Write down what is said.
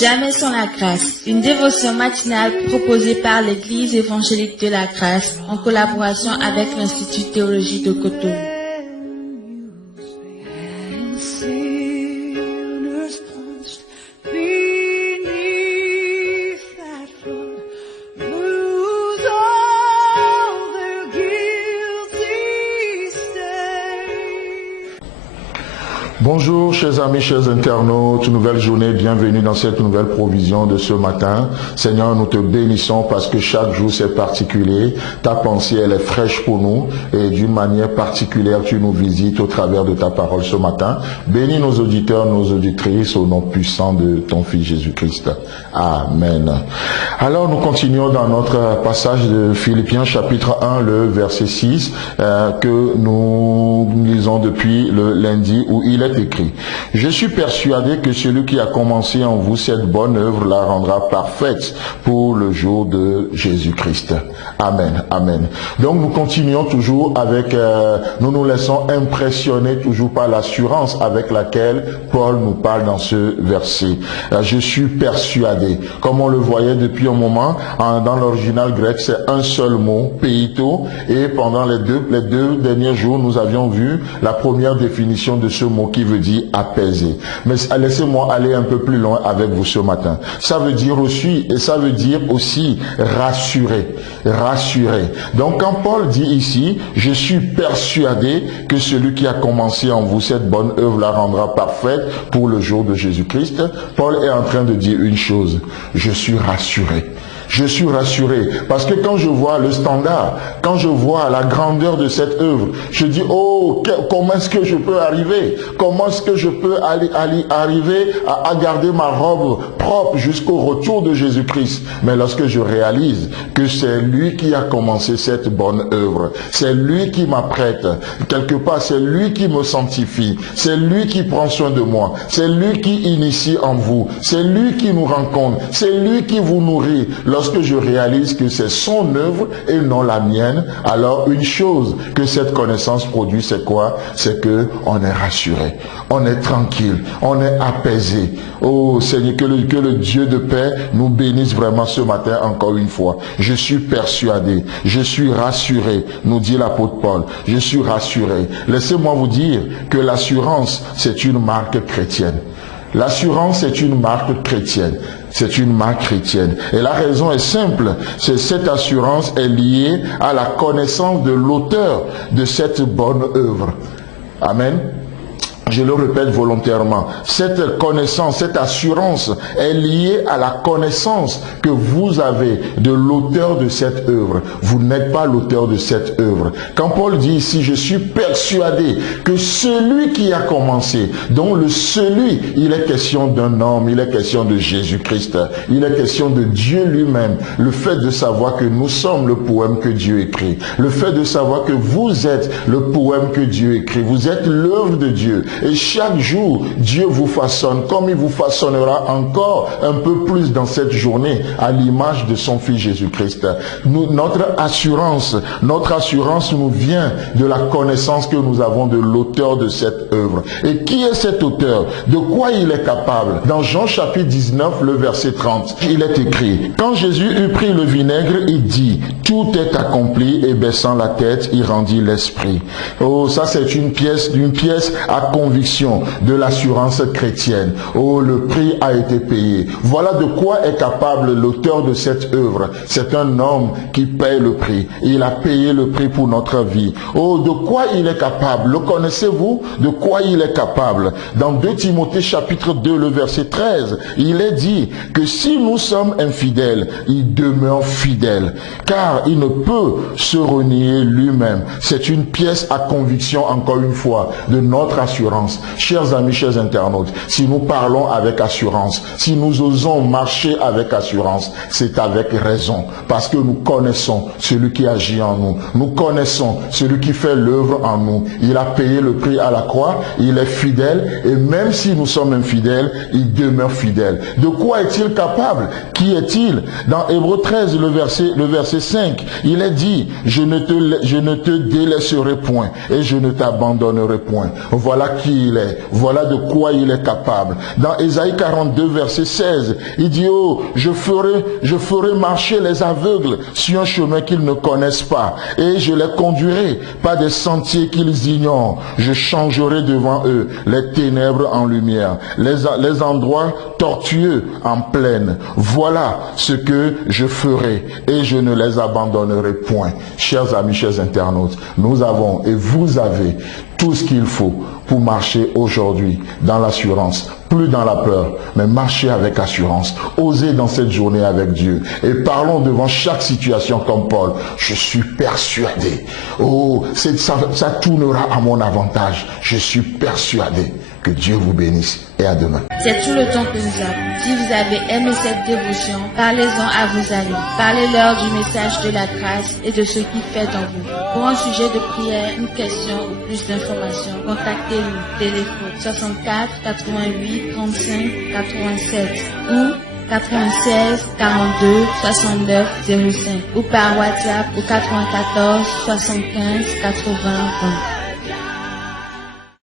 Jamais sans la grâce, une dévotion matinale proposée par l'Église évangélique de la grâce en collaboration avec l'Institut théologie de Cotonou. Bonjour chers amis, chers internautes, nouvelle journée, bienvenue dans cette nouvelle provision de ce matin. Seigneur, nous te bénissons parce que chaque jour c'est particulier, ta pensée elle est fraîche pour nous et d'une manière particulière tu nous visites au travers de ta parole ce matin. Bénis nos auditeurs, nos auditrices au nom puissant de ton Fils Jésus-Christ. Amen. Alors nous continuons dans notre passage de Philippiens chapitre 1, le verset 6 que nous lisons depuis le lundi où il est écrit: je suis persuadé que celui qui a commencé en vous cette bonne œuvre la rendra parfaite pour le jour de Jésus-Christ. Amen, amen. Donc nous continuons toujours avec, nous nous laissons impressionner toujours par l'assurance avec laquelle Paul nous parle dans ce verset. Je suis persuadé. Comme on le voyait depuis un moment, dans l'original grec, c'est un seul mot, peito, et pendant les deux derniers jours, nous avions vu la première définition de ce mot qui veut dire apaiser. Mais laissez-moi aller un peu plus loin avec vous ce matin. Ça veut dire aussi rassurer. Rassurer. Donc quand Paul dit ici, je suis persuadé que celui qui a commencé en vous cette bonne œuvre la rendra parfaite pour le jour de Jésus-Christ, Paul est en train de dire une chose: je suis rassuré. Je suis rassuré parce que quand je vois le standard, quand je vois la grandeur de cette œuvre, je dis comment est-ce que je peux arriver? Comment est-ce que je peux arriver à garder ma robe propre jusqu'au retour de Jésus-Christ? Mais lorsque je réalise que c'est lui qui a commencé cette bonne œuvre, c'est lui qui m'apprête, quelque part c'est lui qui me sanctifie, c'est lui qui prend soin de moi, c'est lui qui initie en vous, c'est lui qui nous rencontre, c'est lui qui vous nourrit. Lorsque je réalise que c'est son œuvre et non la mienne, alors une chose que cette connaissance produit, c'est quoi? C'est que on est rassuré, on est tranquille, on est apaisé. Oh Seigneur, que le Dieu de paix nous bénisse vraiment ce matin encore une fois. Je suis persuadé, je suis rassuré, nous dit l'apôtre Paul. Je suis rassuré. Laissez-moi vous dire que l'assurance, c'est une marque chrétienne. L'assurance est une marque chrétienne. C'est une marque chrétienne. Et la raison est simple. C'est cette assurance est liée à la connaissance de l'auteur de cette bonne œuvre. Amen. Je le répète volontairement, cette connaissance, cette assurance est liée à la connaissance que vous avez de l'auteur de cette œuvre. Vous n'êtes pas l'auteur de cette œuvre. Quand Paul dit ici, je suis persuadé que celui qui a commencé, dont le celui, il est question d'un homme, il est question de Jésus-Christ, il est question de Dieu lui-même. Le fait de savoir que nous sommes le poème que Dieu écrit, le fait de savoir que vous êtes le poème que Dieu écrit, vous êtes l'œuvre de Dieu. Et chaque jour, Dieu vous façonne comme il vous façonnera encore un peu plus dans cette journée à l'image de son Fils Jésus-Christ. Notre assurance nous vient de la connaissance que nous avons de l'auteur de cette œuvre. Et qui est cet auteur? De quoi il est capable? Dans Jean chapitre 19, le verset 30, il est écrit: quand Jésus eut pris le vinaigre, il dit, tout est accompli, et baissant la tête, il rendit l'esprit. Oh, ça c'est une pièce à conviction de l'assurance chrétienne. Oh, le prix a été payé. Voilà de quoi est capable l'auteur de cette œuvre. C'est un homme qui paye le prix. Il a payé le prix pour notre vie. Oh, de quoi il est capable? Le connaissez-vous? De quoi il est capable? Dans 2 Timothée chapitre 2, le verset 13, il est dit que si nous sommes infidèles, il demeure fidèle, car il ne peut se renier lui-même. C'est une pièce à conviction, encore une fois, de notre assurance. Chers amis, chers internautes, si nous parlons avec assurance, si nous osons marcher avec assurance, c'est avec raison, parce que nous connaissons celui qui agit en nous, nous connaissons celui qui fait l'œuvre en nous. Il a payé le prix à la croix, il est fidèle, et même si nous sommes infidèles, il demeure fidèle. De quoi est-il capable? Qui est-il? Dans Hébreux 13, le verset 5, il est dit, je ne te délaisserai point, et je ne t'abandonnerai point. Voilà qui il est, voilà de quoi il est capable. Dans Ésaïe 42, verset 16, il dit, oh, je ferai marcher les aveugles sur un chemin qu'ils ne connaissent pas, et je les conduirai par des sentiers qu'ils ignorent. Je changerai devant eux les ténèbres en lumière, les endroits tortueux en plaine. Voilà ce que je ferai, et je ne les abandonnerai point. Chers amis, chers internautes, nous avons et vous avez tout ce qu'il faut pour marcher aujourd'hui dans l'assurance, plus dans la peur, mais marcher avec assurance. Osez dans cette journée avec Dieu. Et parlons devant chaque situation comme Paul. Je suis persuadé. Oh, ça tournera à mon avantage. Je suis persuadé. Que Dieu vous bénisse et à demain. C'est tout le temps que nous avons. Si vous avez aimé cette dévotion, parlez-en à vos amis. Parlez-leur du message de la grâce et de ce qu'il fait dans vous. Pour un sujet de prière, une question ou plus d'informations, contactez-nous. Téléphone 64 88 35 87 ou 96 42 69 05 ou par WhatsApp au 94 75 80 20.